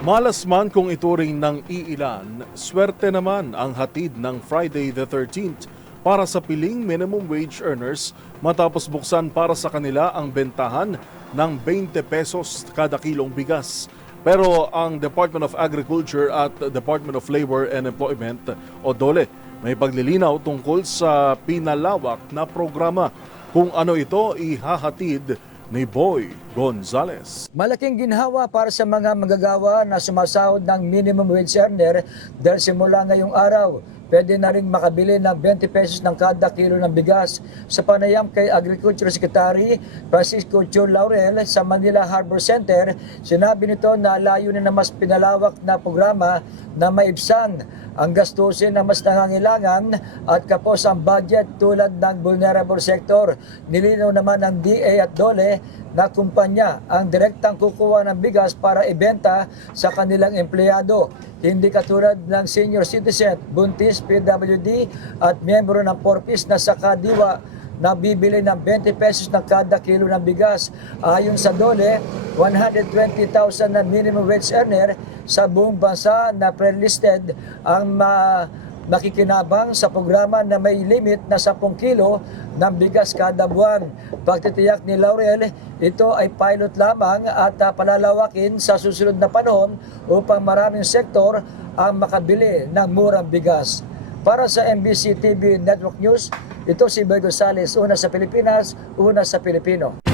Malas man kung ituring ng iilan, swerte naman ang hatid ng Friday the 13th para sa piling minimum wage earners matapos buksan para sa kanila ang bentahan ng 20 pesos kada kilong bigas. Pero ang Department of Agriculture at Department of Labor and Employment o DOLE may paglilinaw tungkol sa pinalawak na programa. Kung ano ito ihahatid ni Boy Gonzales. Malaking ginhawa para sa mga manggagawa na sumasahod ng minimum wage earner dahil simula ngayong araw, pwede na rin makabili ng 20 pesos ng kada kilo ng bigas. Sa panayam kay Agriculture Secretary Francisco Chur Laurel sa Manila Harbor Center, sinabi nito na layunin na mas pinalawak na programa na maibsan ang gastusin na mas nangangailangan at kapos ang budget tulad ng vulnerable sector. Nilinaw naman ng DA at DOLE na kumpanya ang direktang kukuha ng bigas para ibenta sa kanilang empleyado. Hindi katulad ng senior citizen, buntis, PWD at miyembro ng Porpis na sa kadiwa na bibili ng 20 pesos ng kada kilo ng bigas. Ayon sa DOLE, 120,000 na minimum wage earner sa buong bansa na pre-listed ang makikinabang sa programa na may limit na 10 kilo ng bigas kada buwan. Pagtitiyak ni Laurel, ito ay pilot lamang at palalawakin sa susunod na panahon upang maraming sektor ang makabili ng murang bigas. Para sa MBC TV Network News, ito si Boy Gonzales, una sa Pilipinas, una sa Pilipino.